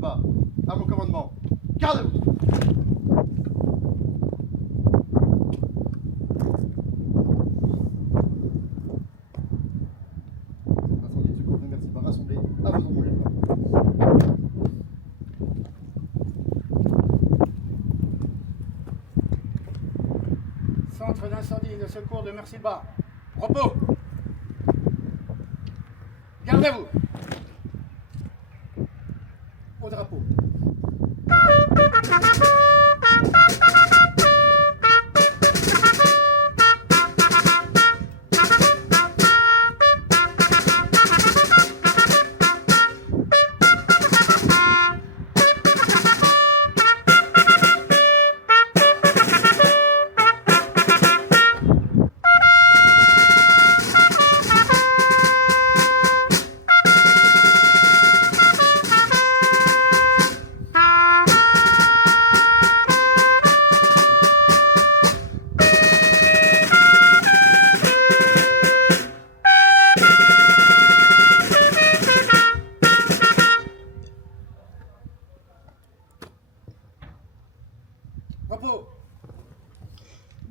Mersilba, à mon commandement. Gardez-vous! Incendie de secours de Mersilba rassemblé à vos endroits. Centre d'incendie et de secours de Mersilba. Repos. Gardez-vous. Au drapeau. Repos.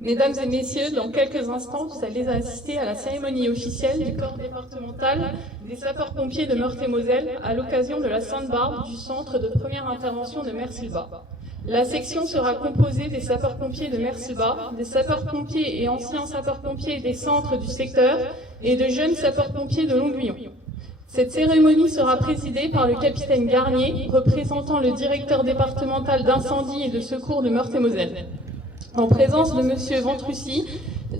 Mesdames et messieurs, dans quelques instants, vous allez assister à la cérémonie officielle du corps départemental des sapeurs-pompiers de Meurthe-et-Moselle à l'occasion de la Sainte-Barbe du centre de première intervention de Mersilba. La section sera composée des sapeurs-pompiers de Mersilba, des sapeurs-pompiers et anciens sapeurs-pompiers des centres du secteur et de jeunes sapeurs-pompiers de Longuillon. Cette cérémonie sera présidée par le capitaine Garnier, représentant le directeur départemental d'incendie et de secours de Meurthe-et-Moselle, en présence de M. Ventrucy,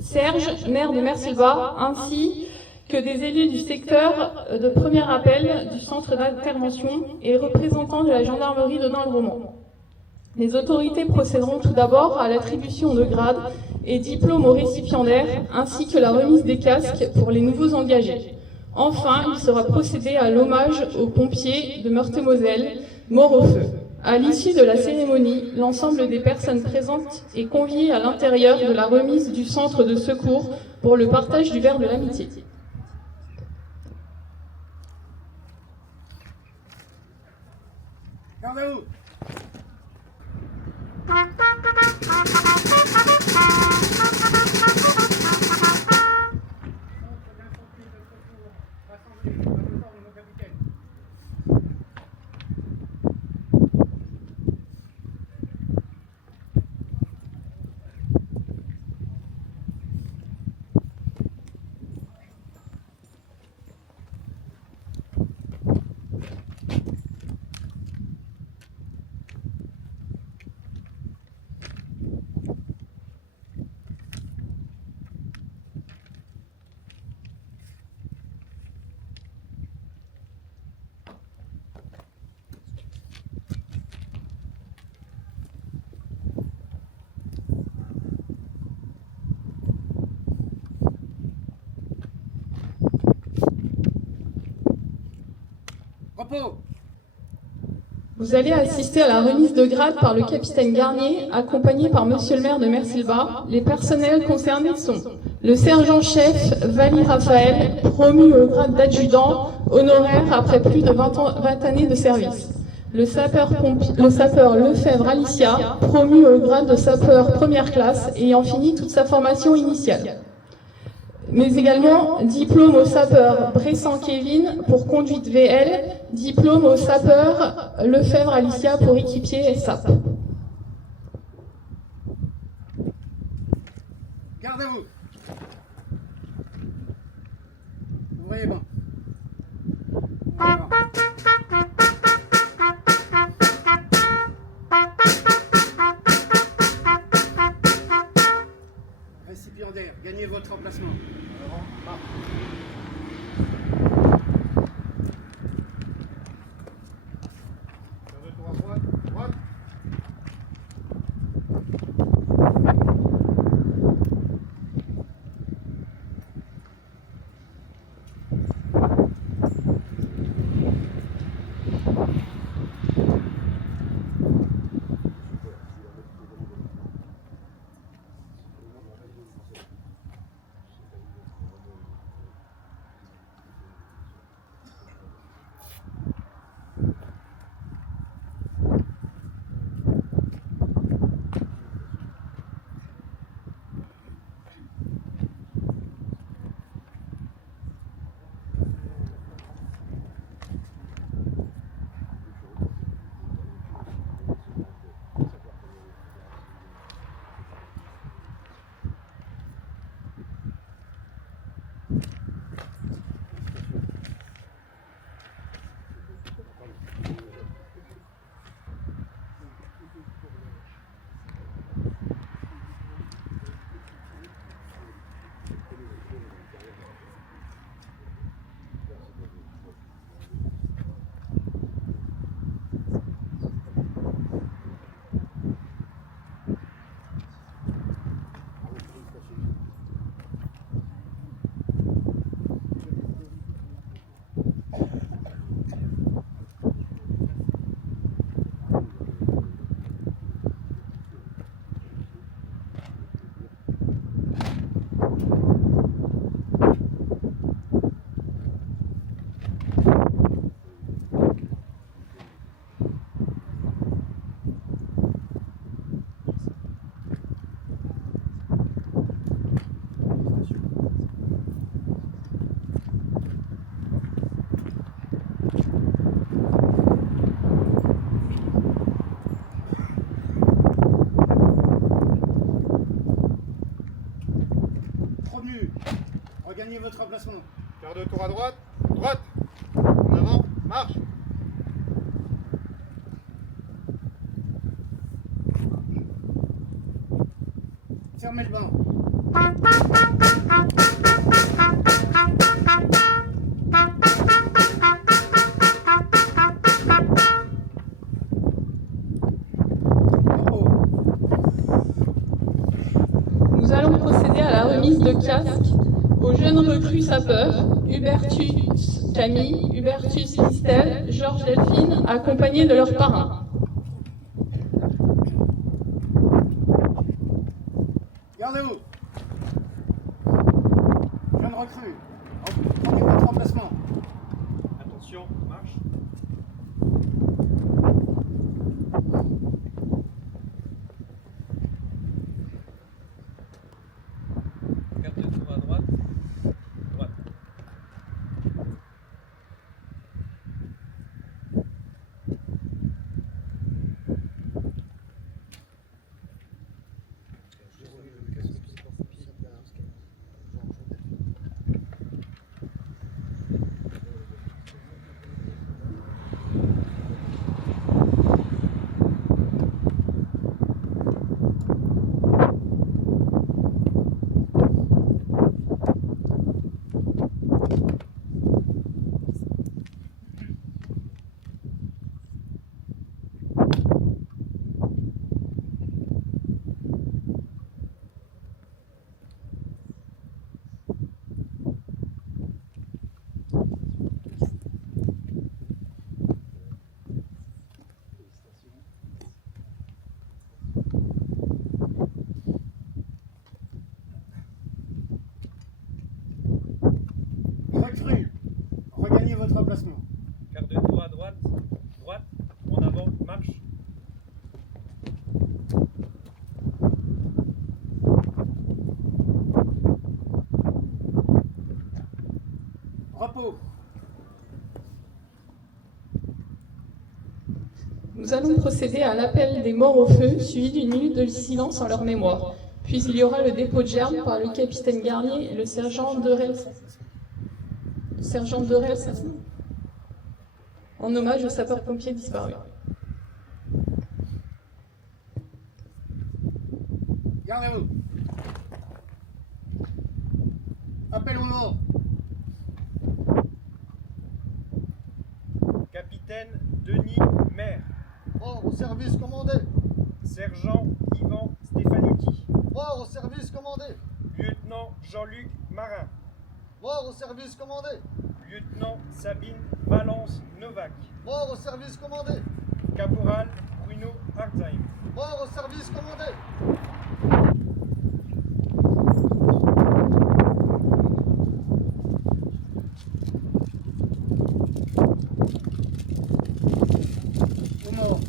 Serge, maire de Mersilba, ainsi que des élus du secteur de premier appel du centre d'intervention et représentants de la gendarmerie de Nant-le-Roman. Les autorités procéderont tout d'abord à l'attribution de grades et diplômes aux récipiendaires, ainsi que la remise des casques pour les nouveaux engagés. Enfin, il sera procédé à l'hommage aux pompiers de Meurthe-et-Moselle, morts au feu. À l'issue de la cérémonie, l'ensemble des personnes présentes est convié à l'intérieur de la remise du centre de secours pour le partage du verre de l'amitié. Gardez-vous. Repos. Vous allez assister à la remise de grade par le capitaine Garnier, accompagné par monsieur le maire de Mersilba. Les personnels concernés sont le sergent-chef Vali Raphaël, promu au grade d'adjudant, honoraire après plus de 20 années de service. Le sapeur Lefebvre Alicia, promu au grade de sapeur première classe, ayant fini toute sa formation initiale. Mais également diplôme au sapeur Bressan Kevin pour conduite VL, diplôme au sapeur Lefebvre Alicia pour équipier SAP. Gardez-vous. Ouvrez les bancs. Ouvrez les bancs. Récipiendaire, gagnez votre emplacement. Regagnez votre emplacement. Quart de tour à droite. Droite. En avant. Marche. Fermez le banc. Repos. Nous allons procéder à la remise de casque aux jeunes recrues sapeurs, Hubertus Camille, Hubertus Listel, Georges Delphine, accompagnés de leurs parrains. Gardez-vous. Jeune recrue. Prenez votre emplacement. Attention, marche. Carte de tour à droite. Droite. Recrue. Regagnez votre emplacement. Quart de tour à droite. Droite. En avant, marche. Repos. Nous allons procéder à l'appel des morts au feu, suivi d'une minute de silence en leur mémoire. Puis il y aura le dépôt de gerbe par le capitaine Garnier et le sergent Derel. Sergent Derel, ça se dit, en hommage aux sapeurs-pompiers disparus. Gardez-vous. Appel au mort. Capitaine Denis Maire. Mort au service commandé. Sergent Yvan Stefanucci. Mort au service commandé. Lieutenant Jean-Luc Marin. Mort au service commandé. Lieutenant Sabine Valence Novak. Mort au service commandé. Caporal Bruno Hartzheim. Mort au service commandé. Au mort.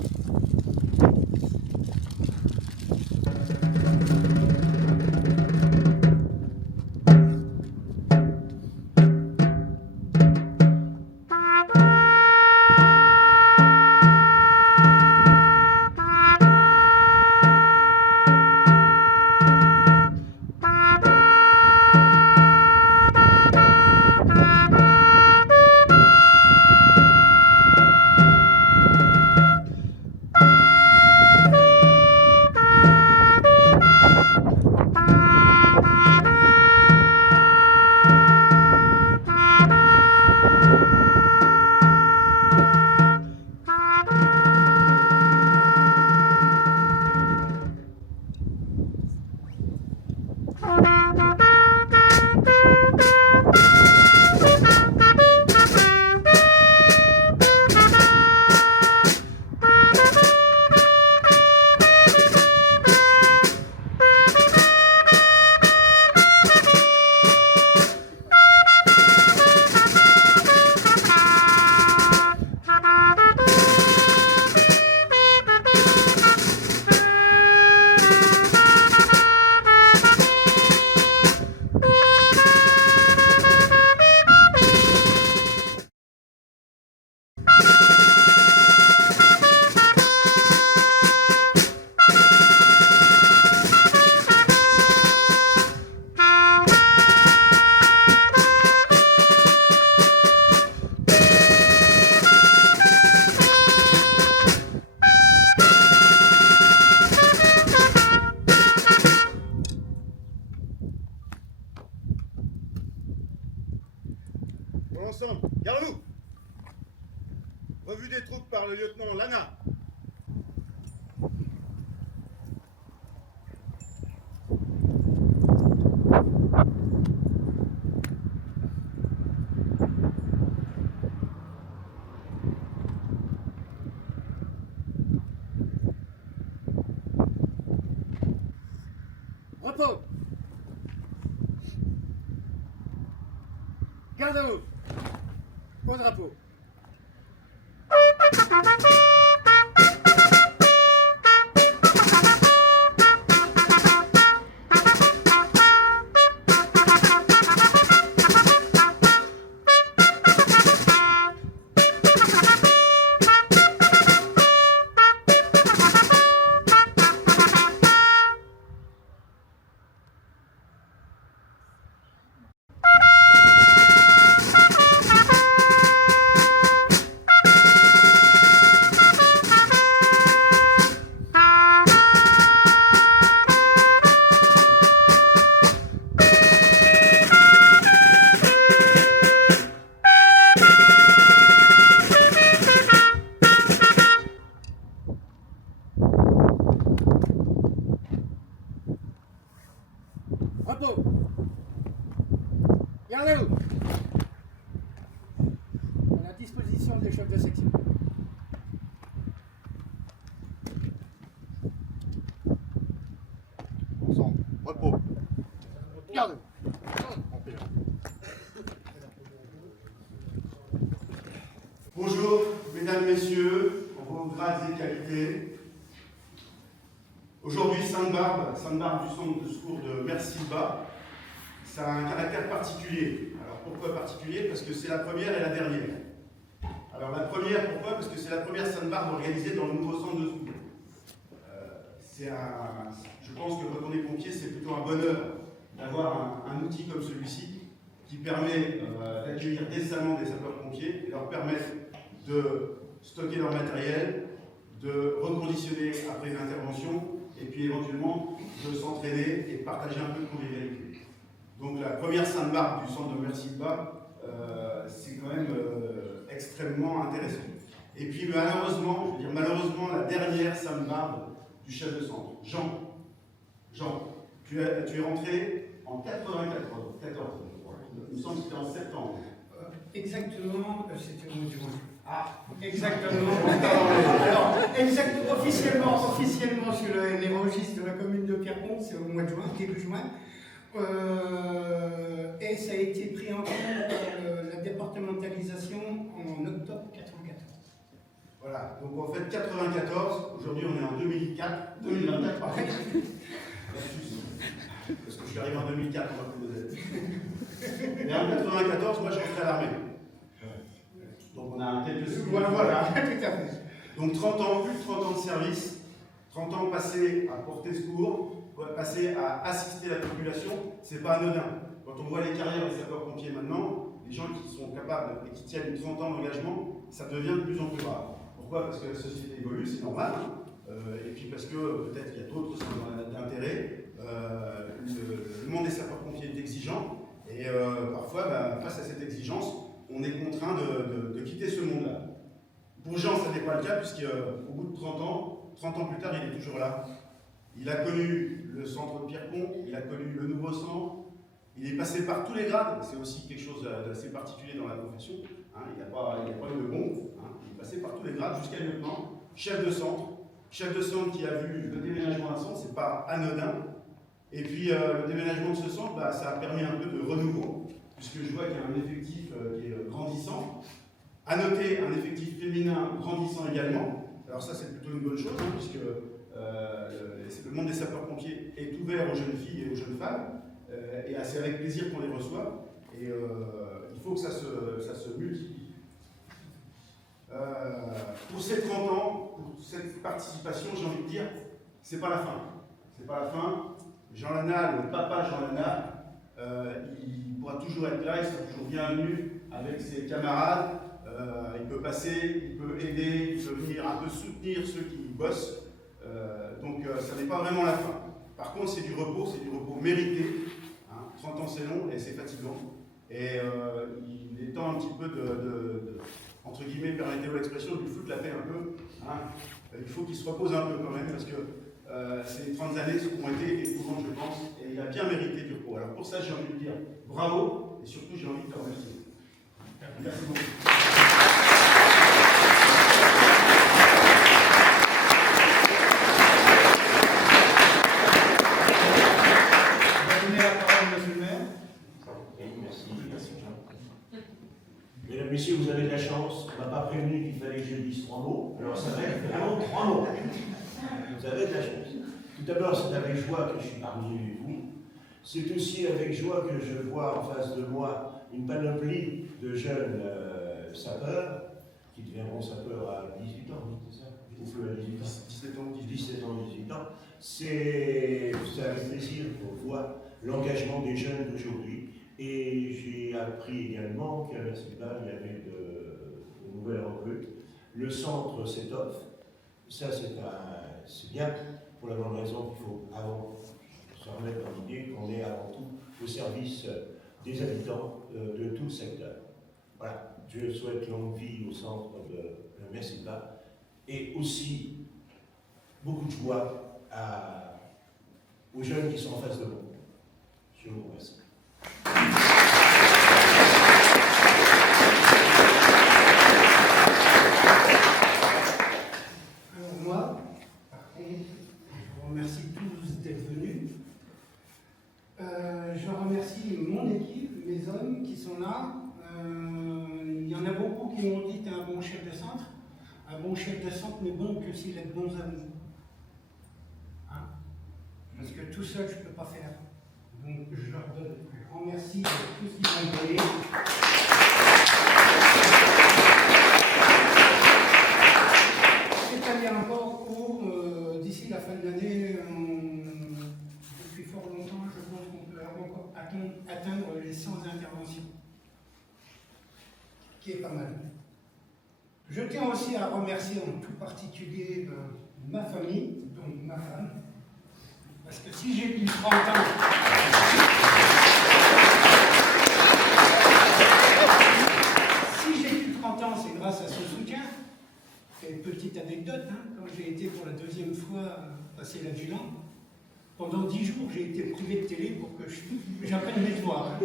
Sur l'ensemble, garde-vous. Revue des troupes par le lieutenant Lana. Repos. Garde-vous. Au drapeau. Repos. Gardez-vous. À la disposition des chefs de section. Ensemble, repos. Garde-vous. Bonjour, mesdames, messieurs, en vos grades et qualités. Aujourd'hui, Sainte-Barbe du centre de secours de Mercy-Bas, ça a un caractère particulier. Alors pourquoi particulier? Parce que c'est la première et la dernière. Alors la première, pourquoi? Parce que c'est la première Sainte-Barbe organisée dans le nouveau centre de secours. Je pense que quand on est pompier, c'est plutôt un bonheur d'avoir un outil comme celui-ci qui permet d'accueillir décemment des sapeurs-pompiers et leur permettre de stocker leur matériel, de reconditionner après une intervention et puis éventuellement de s'entraîner et de partager un peu de convivialité. Donc la première Sainte-Barbe du centre de Mercy-Bas, c'est quand même extrêmement intéressant. Et puis malheureusement, la dernière Sainte-Barbe du chef de centre, Jean, tu es rentré en 94, il me semble que c'était en septembre. Exactement, c'était au mois de juin. Ah, Exactement. Alors, officiellement sur les registres de la commune de Pierrepont, c'est au mois de juin, début juin. Et ça a été pris en compte par la départementalisation en octobre 94. Voilà, donc en fait 94, aujourd'hui on est en 2024, pardon. Parce que je suis arrivé en 2004, on va plus modèle. Mais en 94, moi je rentrais à l'armée. Donc on a quelques souvenirs. Voilà, tout à fait. Donc 30 ans, plus de 30 ans de service, 30 ans passés à porter secours, passés à assister la population, c'est pas anodin. Quand on voit les carrières des sapeurs-pompiers maintenant, les gens qui sont capables et qui tiennent 30 ans d'engagement, ça devient de plus en plus rare. Pourquoi? Parce que la société évolue, c'est normal. Et puis parce que peut-être qu'il y a d'autres centres d'intérêt. Le monde des sapeurs-pompiers est exigeant. Et parfois, face à cette exigence, on est contraint de quitter ce monde-là. Pour Jean, ça n'est pas le cas, puisqu'au bout de 30 ans plus tard, il est toujours là. Il a connu le centre de Pierrepont, il a connu le nouveau centre, il est passé par tous les grades, c'est aussi quelque chose d'assez particulier dans la profession. Hein, il n'a pas eu de bombe, hein, il est passé par tous les grades jusqu'à lieutenant, chef de centre qui a vu le déménagement d'un centre, c'est pas anodin. Et puis le déménagement de ce centre, ça a permis un peu de renouveau, puisque je vois qu'il y a un effectif qui est grandissant. À noter un effectif féminin grandissant également. Alors ça c'est plutôt une bonne chose, hein, puisque le monde des sapeurs-pompiers est ouvert aux jeunes filles et aux jeunes femmes, et c'est avec plaisir qu'on les reçoit, et il faut que ça se multiplie. Pour ces 30 ans, pour cette participation, j'ai envie de dire, c'est pas la fin. C'est pas la fin. Jean Lana, le papa Jean Lana, il pourra toujours être là, il sera toujours bienvenu avec ses camarades. Il peut passer, il peut aider, il peut venir un peu soutenir ceux qui bossent. Donc ça n'est pas vraiment la fin. Par contre, c'est du repos mérité. Hein. 30 ans c'est long et c'est fatigant. Et il est temps temps un petit peu entre guillemets, permettez-moi l'expression, du foot la paix un peu. Hein. Il faut qu'il se repose un peu quand même, parce que ces 30 années ont été éprouvantes, je pense, et il a bien mérité du repos. Alors pour ça, j'ai envie de dire bravo, et surtout j'ai envie de te remercier. Merci beaucoup. Mesdames, Messieurs, vous avez de la chance. On ne m'a pas prévenu qu'il fallait que je dise 3 mots. Alors ça va être vraiment 3 mots. Vous avez de la chance. Tout d'abord, c'est avec joie que je suis parmi vous. C'est aussi avec joie que je vois en face de moi une panoplie de jeunes sapeurs qui deviendront sapeurs à 18 ans, c'est ça? Au feu à 18 ans. 17 ans, 18 ans. C'est avec plaisir qu'on voit l'engagement des jeunes d'aujourd'hui. Et j'ai appris également qu'à Merciba, il y avait de nouvelles recrues. Le centre s'étoffe. Ça, c'est bien, pour la bonne raison qu'il faut avant se remettre dans l'idée qu'on est avant tout au service des habitants de tout le secteur. Voilà, je souhaite longue vie au centre de Merciba et aussi beaucoup de joie aux jeunes qui sont en face de nous. Je vous remercie. Alors moi, par contre, je vous remercie tous d'être venus. Je remercie mon équipe, mes hommes qui sont là. Il y en a beaucoup qui m'ont dit t'es un bon chef de centre. Un bon chef de centre n'est bon que s'il a de bons amis. Hein? Parce que tout seul, je ne peux pas faire. Donc je leur donne un grand merci de tout ce qu'ils m'ont donné. Cette année encore, ou d'ici la fin de l'année, depuis fort longtemps, je pense qu'on peut encore atteindre les 100 interventions, qui est pas mal. Je tiens aussi à remercier en tout particulier ma famille, donc ma femme, parce que si j'ai plus de 30 ans, c'est grâce à son soutien. Et petite anecdote, hein, quand j'ai été pour la deuxième fois passer l'adjudant, pendant 10 jours, j'ai été privé de télé pour que j'apprenne mes devoirs.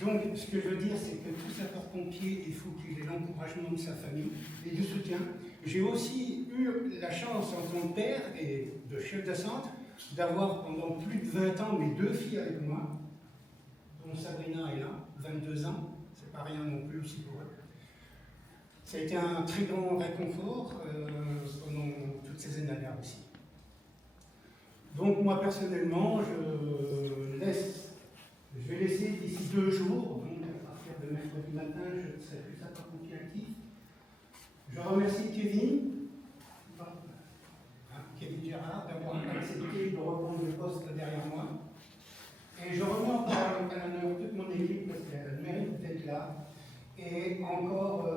Donc, ce que je veux dire, c'est que tout sapeur-pompier, il faut qu'il ait l'encouragement de sa famille et du soutien. J'ai aussi eu la chance, en tant que père et de chef de centre, d'avoir pendant plus de 20 ans mes 2 filles avec moi, dont Sabrina est là, 22 ans, c'est pas rien non plus aussi pour eux. Ça a été un très grand réconfort pendant toutes ces années-là aussi. Donc moi personnellement, je vais laisser d'ici 2 jours, donc à partir de mercredi matin, je ne serai plus sapeur-pompier actif. Je remercie Kevin Gérard d'avoir accepté de reprendre le poste derrière moi. Et je remets encore à l'honneur toute mon équipe parce qu'elle mérite d'être là. Et encore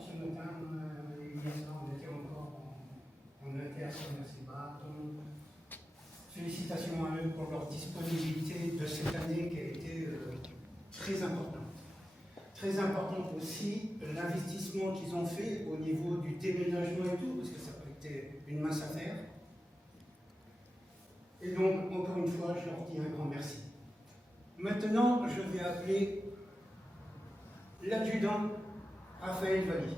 ce matin, hier soir, on était encore en inter sur Merciba. Donc, félicitations à eux pour leur disponibilité de cette année qui a été très importante. Très importante aussi l'investissement qu'ils ont fait au niveau du déménagement et tout, parce que ça n'a pas été une mince affaire. Et donc, encore une fois, je leur dis un grand merci. Maintenant, je vais appeler l'adjudant Raphaël Valli.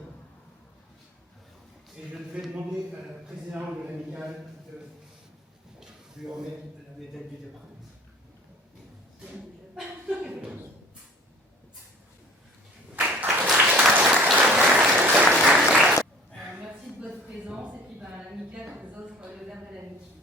Et je vais demander à la présidente de l'amicale de lui remettre la médaille du département. Merci de votre présence et puis l'amicale vous offre le verre de l'amitié.